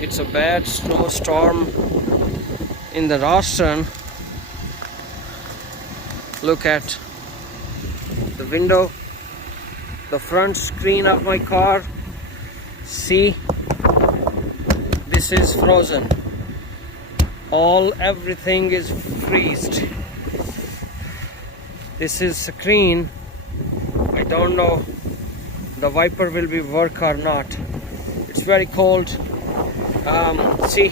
It's a bad snowstorm in the Rosthern. Look at the window, the front screen of my car. See, this is frozen. Everything is freezed. This is screen. I don't know the wiper will be work or not. It's very cold. See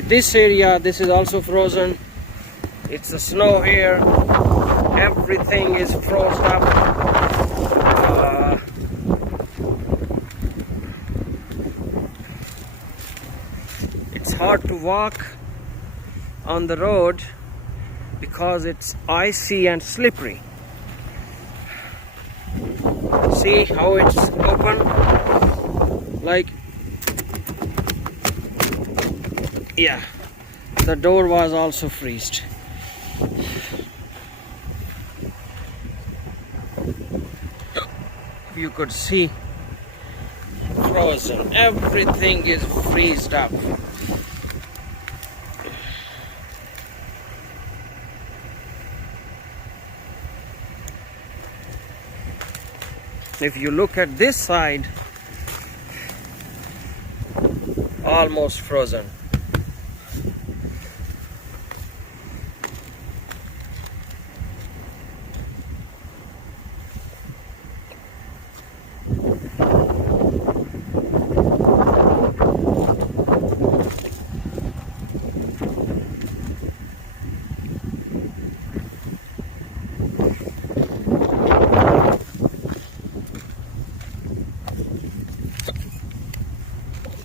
this area, this is also frozen. It's the snow here. Everything is frozen up. It's hard to walk on the road because it's icy and slippery. See how it's open? Like, yeah, the door was also freezed. You could see frozen. Everything is freezed up. If you look at this side, almost frozen.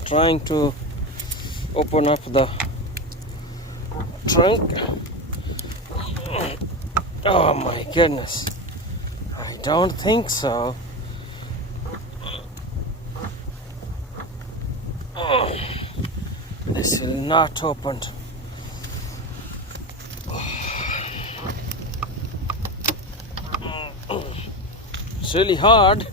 Trying to open up the trunk. Oh my goodness, I don't think so. This is not opened. It's really hard.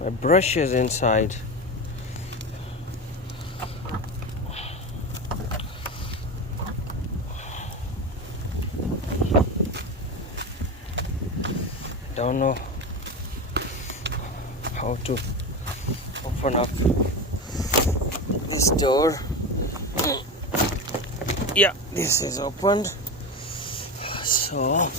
My brush is inside. Don't know how to open up this door. Yeah, this is opened. So